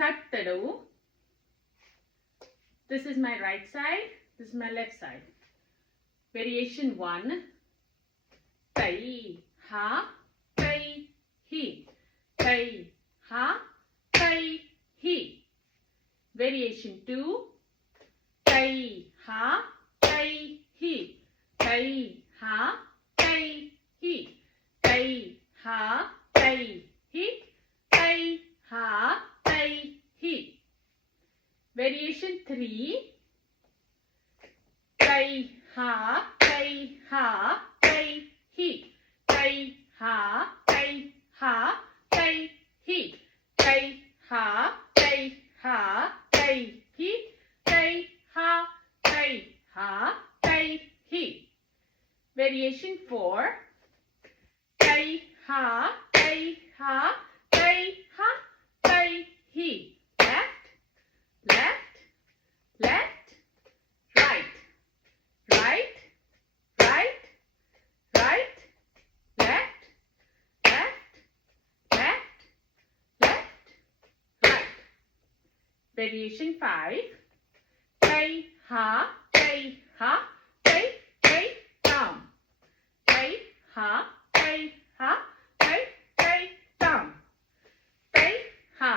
ತಟ್ಟಡವು. This is my right side, this is my left side. Variation 1. Tai, ha, tai, hi. Tai, ha, tai, hi. Variation 2. Tai, ha, tai, hi. Tai, ha, tai, hi. Tai, ha, tai, hi. Tai, ha, tai, hi. Variation 3. Tai, ha, tai, ha, tai, hi. Tai, ha, tai, ha, tai, hi. Tai, ha, tai, ha, tai, hi. Tai, ha, tai, ha, tai, hi. Variation 4. Tai, ha, tai, ha, tai, ha, tai, hi. Left, left, left, right, right, right, right, left, left, left, left, right. Variation 5. Tai, ha, tai, ha, tai, tai, down. Tai, ha, tai, ha, tai, tai, down. Tai, ha,